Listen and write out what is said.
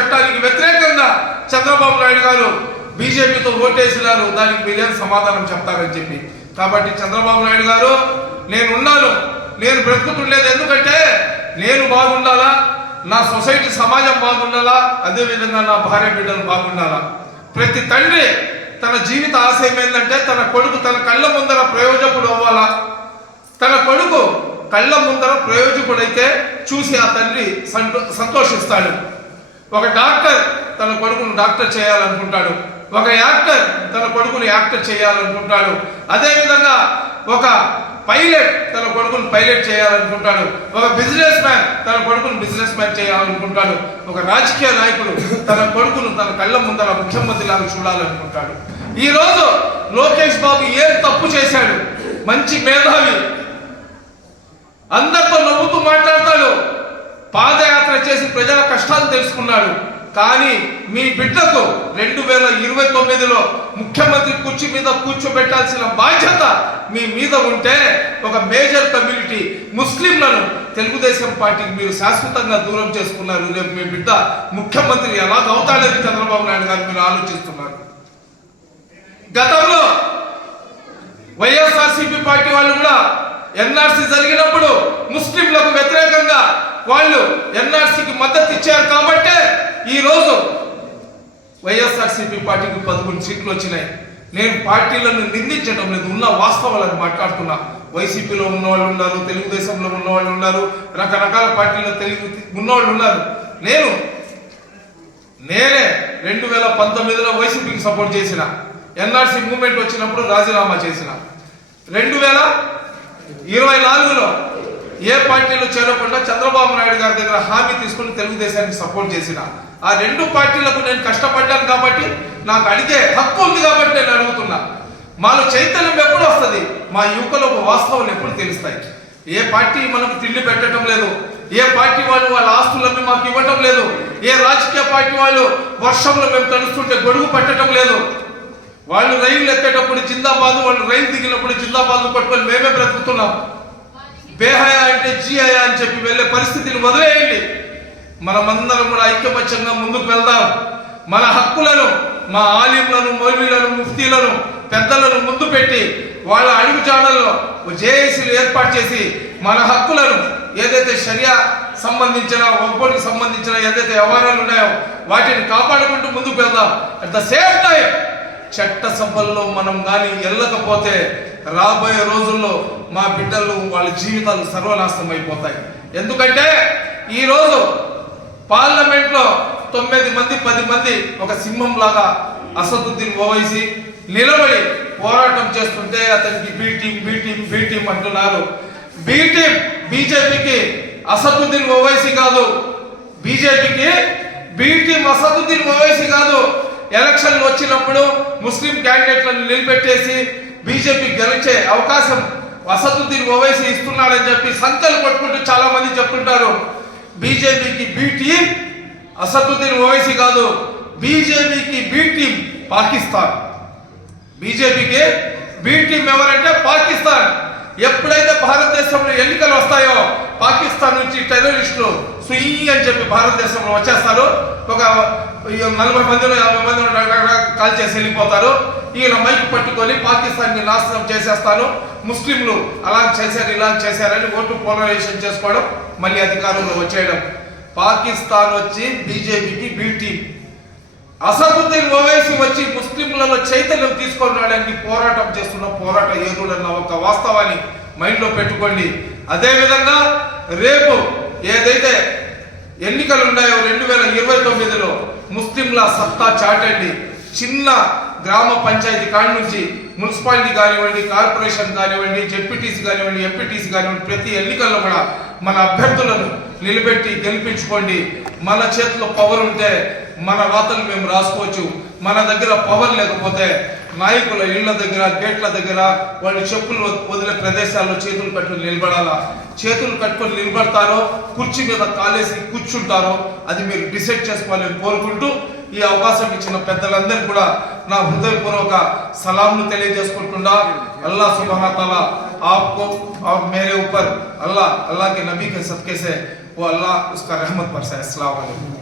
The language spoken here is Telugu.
చట్టానికి వ్యతిరేకంగా చంద్రబాబు నాయుడు గారు బీజేపీతో ఓటేసినారు. దానికి మీరేం సమాధానం చెప్తారని చెప్పి. కాబట్టి చంద్రబాబు నాయుడు గారు నేను ఉన్నాను నేను బ్రతుకుతుండేది ఎందుకంటే నేను బాగుండాలా? నా సొసైటీ సమాజం బాగుండాలా? అదేవిధంగా నా భార్య బిడ్డలు బాగుండాలా? ప్రతి తండ్రి తన జీవిత ఆశయం ఏంటంటే తన కొడుకు తన కళ్ళ ముందర ప్రయోజకుడు అవ్వాలా? తన కొడుకు కళ్ళ ముందర ప్రయోజకుడైతే చూసి ఆ తండ్రి సంతో సంతోషిస్తాడు. ఒక డాక్టర్ తన కొడుకును డాక్టర్ చేయాలనుకుంటాడు. ఒక యాక్టర్ తన కొడుకును యాక్టర్ చేయాలనుకుంటాడు. అదేవిధంగా ఒక పైలట్ తన కొడుకును పైలట్ చేయాలనుకుంటాడు. ఒక బిజినెస్ మ్యాన్ తన కొడుకును బిజినెస్ మ్యాన్ చేయాలనుకుంటాడు. ఒక రాజకీయ నాయకుడు తన కొడుకును తన కళ్ళ ముందర ముఖ్యమంత్రి లాగా చూడాలనుకుంటాడు. ఈ రోజు లోకేష్ బాబు ఏం తప్పు చేశాడు? మంచి మేధావి. అందరితో నవ్వుతూ మాట్లాడతాడు ప్రజల కష్టాలు తెలుసుకున్నాడు. కానీ మీ బిడ్డకు రెండు వేల ఇరవై తొమ్మిదిలో ముఖ్యమంత్రి కుర్చీ మీద కూర్చోబెట్టాల్సిన బాధ్యత మీ మీద ఉంటే ఒక మేజర్ కమ్యూనిటీ ముస్లింలను తెలుగుదేశం పార్టీకి మీరు శాశ్వతంగా దూరం చేసుకున్నారు. రేపు మీ బిడ్డ ముఖ్యమంత్రి ఎలా అవుతాడని చంద్రబాబు నాయుడు గారు మీరు ఆలోచిస్తున్నారు. గతంలో వైఎస్ఆర్సీపీ పార్టీ వాళ్ళు కూడా ఎన్ఆర్సీ జరిగినప్పుడు ముస్లింలకు వ్యతిరేకంగా వాళ్ళు ఎన్ఆర్సీకి మద్దతు ఇచ్చారు కాబట్టే ఈ రోజు వైఎస్ఆర్సీపీ పార్టీకి పదకొండు సీట్లు వచ్చినాయి. నేను పార్టీలను నిందించడం లేదు ఉన్న వాస్తవాలను మాట్లాడుతున్నా. వైసీపీలో ఉన్న వాళ్ళు ఉన్నారు తెలుగుదేశంలో ఉన్న వాళ్ళు ఉన్నారు రకరకాల పార్టీలో తెలుగు ఉన్నవాళ్ళు ఉన్నారు. నేను నేనే రెండు వేల పంతొమ్మిదిలో వైసీపీకి సపోర్ట్ చేసిన. ఎన్ఆర్సీ మూమెంట్ వచ్చినప్పుడు రాజీనామా చేసిన. రెండు వేల ఇరవై నాలుగులో ఏ పార్టీలో చేరకుండా చంద్రబాబు నాయుడు గారి దగ్గర హామీ తీసుకుని తెలుగుదేశానికి సపోర్ట్ చేసిన ఆ రెండు పార్టీలకు నేను కష్టపడ్డాను కాబట్టి నాకు అడిగే హక్కు ఉంది కాబట్టి నేను అడుగుతున్నా. మాలో చైతన్యం ఎప్పుడు వస్తుంది? మా యువకులకు వాస్తవాలు ఎప్పుడు తెలుస్తాయి? ఏ పార్టీ మనకు తిండి పెట్టడం లేదు ఏ పార్టీ వాళ్ళు వాళ్ళ ఆస్తులన్నీ మాకు ఇవ్వటం లేదు ఏ రాజకీయ పార్టీ వాళ్ళు వర్షంలో మేము తడుస్తుంటే గొడుగు పెట్టడం లేదు. వాళ్ళు రైలు ఎక్కేటప్పుడు జిందాబాద్ వాళ్ళు రైలు దిగినప్పుడు జిందాబాద్ పట్టుకొని మేమే బ్రతుకుతున్నాం. బేహయా అంటే జీహయా అని చెప్పి వెళ్ళే పరిస్థితిని వదిలేయండి. మనమందరం కూడా ఐక్యమత్యంగా ముందుకు వెళ్దాం. మన హక్కులను మా ఆలింలను మౌల్వీలను ముఫ్తీలను పెద్దలను ముందు పెట్టి వాళ్ళ అడుగు జాడల్లో జేఏసీలు ఏర్పాటు చేసి మన హక్కులను ఏదైతే షరియా సంబంధించిన ఒక్కోటికి సంబంధించిన ఏదైతే వ్యవహారాలు ఉన్నాయో వాటిని కాపాడుకుంటూ ముందుకు వెళ్దాం. అట్ ద సేమ్ టైం చట్ట సభల్లో మనం కానీ వెళ్ళకపోతే రాబోయే రోజుల్లో మా బిడ్డలు వాళ్ళ జీవితాలు సర్వనాశనం అయిపోతాయి. ఎందుకంటే ఈరోజు పార్లమెంట్లో తొమ్మిది మంది పది మంది ఒక సింహం లాగా అసదుద్దీన్ ఓవైసీ నిలబడి పోరాటం చేస్తుంటే అతనికి B team B team B team అంటున్నారు. బి టీం బీజేపీకి అసదుద్దీన్ ఓవైసీ కాదు. బీజేపీకి బి టీం అసదుద్దీన్ ఓవైసీ కాదు. ఎలక్షన్లు వచ్చినప్పుడు ముస్లిం క్యాండిడేట్లను నిలబెట్టేసి బీజేపీ గెలిచే అవకాశం అసదుద్దీన్ ఓవైసీ ఇస్తున్నాడని చెప్పి సంఖ్యలు కొట్టుకుంటూ చాలా మంది చెప్తుంటారు. బీజేపీకి బి టీం అసదుద్దీన్ ఓవైసీ కాదు. బీజేపీకి బి టీం పాకిస్తాన్. బీజేపీకి బి టీం ఎవరంటే పాకిస్తాన్. ఎప్పుడైతే భారతదేశంలో ఎన్నికలు వస్తాయో పాకిస్తాన్ నుంచి టెర్రరిస్టులు సుయి అని చెప్పి భారతదేశంలో వచ్చేస్తారు. ఒక నలభై మందిలో యాభై మందిలో కాల్ చేసి వెళ్ళిపోతారు. ఈయన మైక్ పట్టుకొని పాకిస్తాన్ని నాశనం చేసేస్తాను. ముస్లింలు అలా చేశారు ఇలా చేశారని ఓటు పోలరైజేషన్ చేసుకోవడం మళ్ళీ అధికారంలో వచ్చేయడం. పాకిస్తాన్ వచ్చి బీజేపీకి బీటీ. అసదుద్దీన్ ఓవైసీ వచ్చి ముస్లింలలో చైతన్యం తీసుకొని పోరాటం చేస్తున్న పోరాట యోధుడన్న ఒక వాస్తవాన్ని మైండ్లో పెట్టుకోండి. అదే విధంగా రేపు ఏదైతే ఎన్నికలు ఉన్నాయో రెండు వేల ఇరవై తొమ్మిదిలో ముస్లింల సత్తా చాటండి చిన్న గ్రామ పంచాయతీ కాడి నుంచి మున్సిపాలిటీ కానివ్వండి కార్పొరేషన్ కానివ్వండి జెడ్పీటీసీ కానివ్వండి ఎంపీటీసీ కానివ్వండి ప్రతి ఎన్నికల్లో కూడా మన అభ్యర్థులను నిలబెట్టి గెలిపించుకోండి. మన చేతిలో పవర్ ఉంటే మన రాతలు మేము రాసుకోవచ్చు. మన దగ్గర పవర్ లేకపోతే నాయకుల ఇళ్ళ దగ్గర గేట్ల దగ్గర వాళ్ళు చెప్పులు వదిలే ప్రదేశాల్లో చేతులు కట్టుకుని నిలబడాలా? చేతులు కట్టుకొని నిలబడతారో కుర్చీ మీద కాలేసి కూర్చుంటారో అది మీరు డిసైడ్ చేసుకోవాలని కోరుకుంటూ ఈ అవకాశం ఇచ్చిన పెద్దలందరికీ కూడా నా హృదయపూర్వక సలాంను తెలియజేసుకుంటున్నా అల్లా सुबहाना ताला आपको और मेरे ऊपर अल्लाह अल्लाह के नबी के सदके से वो अल्लाह उसका रहमत बरसाए अस्सलाम वालेकुम